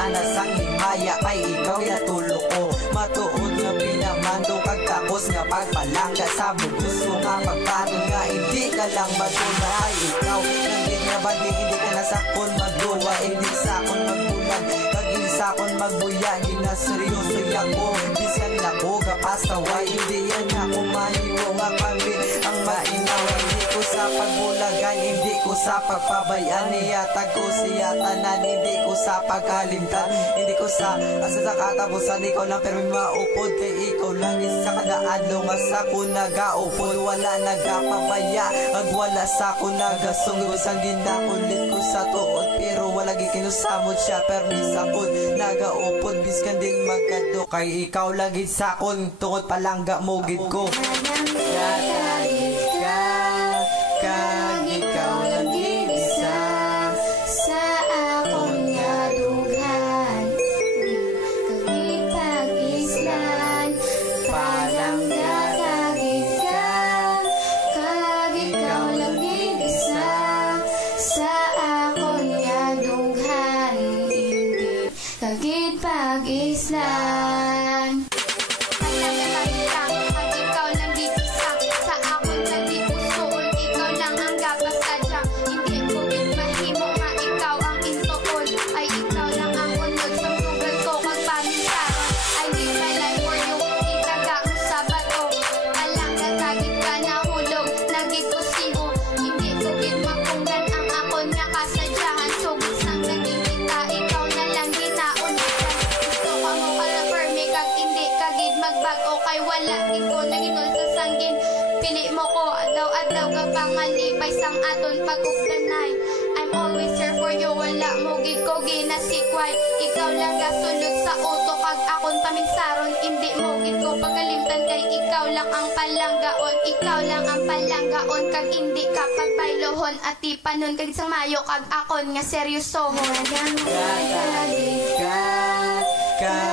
ana sang himaya kay ikaw yatulok ko. Matuod nga pinamando kag tapos nga pagpalangga sa gusto nga pagpaton nga hindi ka lang madula ay ikaw nangin nga banding hindi ka nasakon magluwa hindi sakon magbulag kag hindi sakon magbuya ginaseryoso yako bisan nako kapasaway hindi yan ako maniwo nga kami ang mainawa hindi ko sa pagbulagan hindi ko sa pagpabayan niyatag ko siya tanan hindi ko sa pagkalimtan hindi ko sa asa sa katapusan ikaw lang pero maupod kay ikaw lang isa kada adlaw nga sa ko nagaupod wala nagapabaya ag wala sa ko nagasungod sang ginakulit ko sa tuod pero wala gikinusamod siya permisa pod nagaupod biskan ding magkado kay ikaw lagi sa kon tungod palangga mo gid ko kag ikaw lagi isa sa akong nadughan di pag-islan palangga kag ikaw lagi isa sa akong nadughan hindi kagid pag-islan pangalipay sang aton pag-ugdanay I'm always here for you wala mo gid ko ginasikway ikaw lang gasulod sa uto kag akon paminsaron hindi mo gid ko pagalimtan kay ikaw lang ang palanggaon kag hindi ka pagbaylohon at ipanon kag sang mayo kag akon nga seryosohon ka